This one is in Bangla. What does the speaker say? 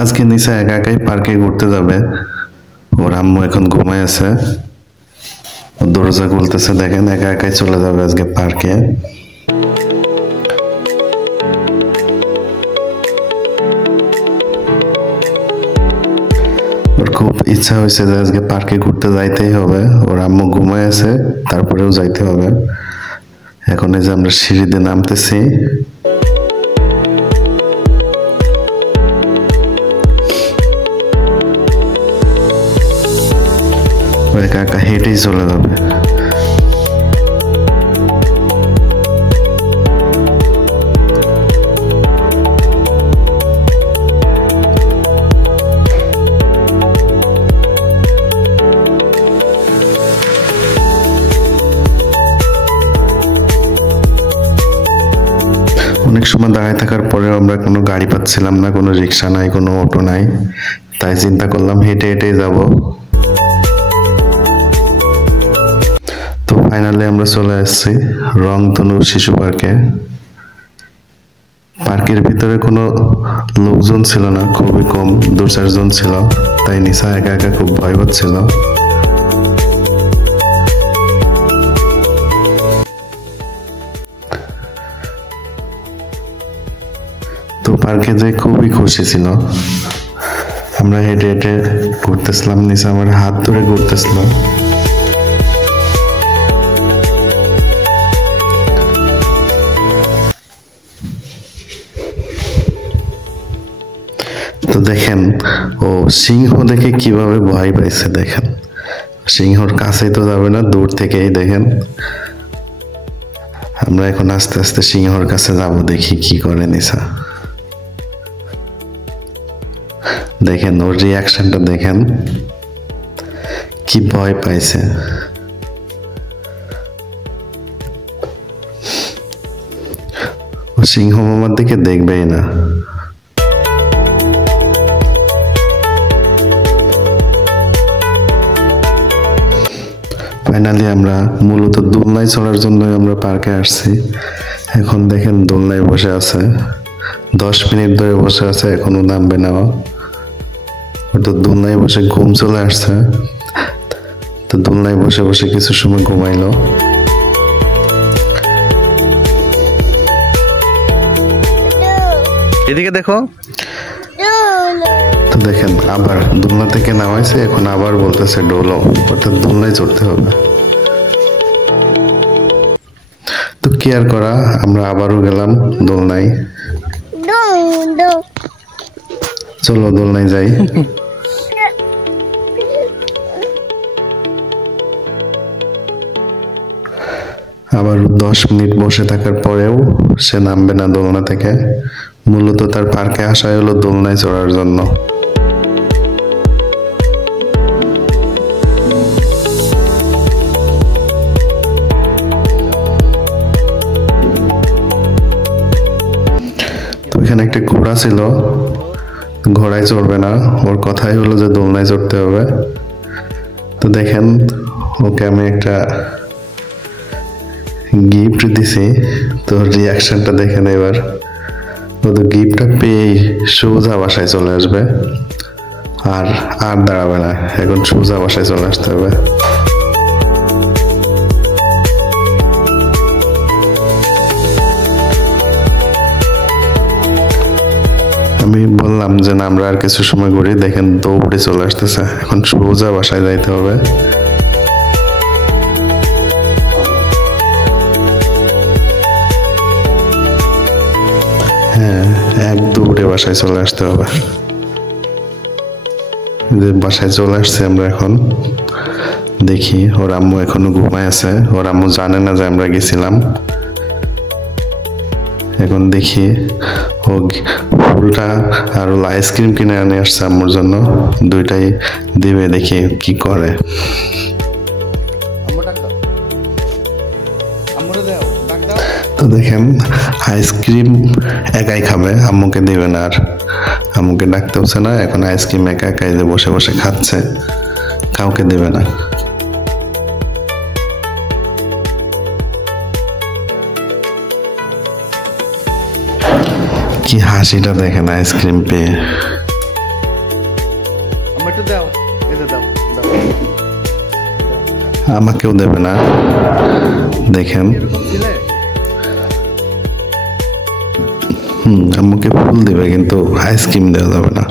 আজকে নিশা একা একাই পার্কে ঘুরতে যাবে। ওর আম্মু এখন ঘুমায় আছে, দরজা খুলতেছে, দেখেন একা একাই চলে যাবে আজকে পার্কে। ওর খুব ইচ্ছা হয়েছে যে আজকে পার্কে ঘুরতে যাইতেই হবে। ওর আম্মু ঘুমায় আছে, তারপরেও যাইতে হবে। এখন এই যে আমরা সিঁড়িতে নামতেছি। একা একা হেঁটেই চলে যাবে। অনেক সময় দাঁড়ায় থাকার পরেও আমরা কোনো গাড়ি পাচ্ছিলাম না, কোনো রিক্সা নাই, কোনো অটো নাই। তাই চিন্তা করলাম হেঁটে হেঁটেই যাব। তো ফাইনালি আমরা চলে আসছি রংধনু শিশু পার্কে। পার্কের ভিতরে কোনো লোকজন ছিল না, খুবই কম, 2-4 জন ছিল। তাই নিশা একা একা খুব ভয় পাচ্ছিল। তো পার্কে যে খুবই খুশি ছিল। আমরা হেঁটে হেঁটে ঘুরতেছিলাম, নিশা আমার হাত ধরে ঘুরতেছিল। তো দেখেন ও সিংহ দেখে কিভাবে ভয় পাইছে, দেখেন সিংহর কাছে তো যাবে না, দূর থেকেই দেখেন। আমরা এখন আস্তে আস্তে সিংহর কাছে যাব, দেখি কি করে নিশা। দেখেন ওর রিয়াকশনটা দেখেন, কি ভয় পাইছে। ও সিংহ মামার দিকে দেখবেই না। ফাইনালি আমরা মূলত দোলনায় চড়ার জন্য আমরা পার্কে আসছি। এখন দেখেন দোলনায় বসে আছে, 10 মিনিট ধরে বসে আছে, এখনো নামবে না। তো দোলনায় বসে ঘুম চলে আসছে। তো দোলনায় বসে বসে কিছু সময় ঘুমাইলো। এদিকে দেখো। তো দেখেন আবার দোলনা থেকে নামাইছে, এখন আবার বলতেছে ডোলো, অর্থাৎ দোলনায় চড়তে হবে। তো কি আর করা, আমরা আবারও গেলাম দোলনায়। চলো দোলনায় যাই। আবার 10 মিনিট বসে থাকার পরেও সে নামবে না দোলনা থেকে। মূলত তার পার্কে আসা হলো দোলনায় চড়ার জন্য। তো এখানে একটা ঘোড়া ছিল, ঘোড়ায় চড়বে না, ওর কথাই হলো যে দোলনায় চড়তে হবে। তো দেখেন ওকে আমি একটা গিফট দিছি, তো রিয়াকশনটা দেখেন এবার। ও তো গিফটটা পেয়ে সোজা বাসায় চলে আসবে, আর দাঁড়াবে না, এখন সোজা বাসায় চলে আসতে হবে। আমি বললাম যে না আমরা আর কিছু সময় ঘুরি, দেখেন দৌড়ে চলে আসতেছে, এখন সোজা বাসায় যাইতে হবে। হ্যাঁ, এক দৌড়ে বাসায় চলে আসতে হবে। যে বাসায় চলে আসছে আমরা, এখন দেখি ওর আম্মু এখনো ঘুমায় আছে। ওর আম্মু জানে না যে আমরা গেছিলাম। এখন দেখি ও ফুলটা আর আইসক্রিম কিনে আনে আসছে আম্মুর জন্য, দুইটাই দিবে, দেখি কি করে। তো দেখেন আইসক্রিম একাই খাবে, আম্মুকে দিবে না, আর আম্মুকে ডাকতে হচ্ছে না। এখন আইসক্রিম একা একাই যে বসে বসে খাচ্ছে, কাউকে দিবে না। কি হাসিটা দেখেন আইসক্রিম পেয়ে। একটু দাও, এটা দাও, আমাকেও দেবে না দেখেন। আম্মুকে ফুল দেবে কিন্তু আইসক্রিম দেওয়া যাবে না।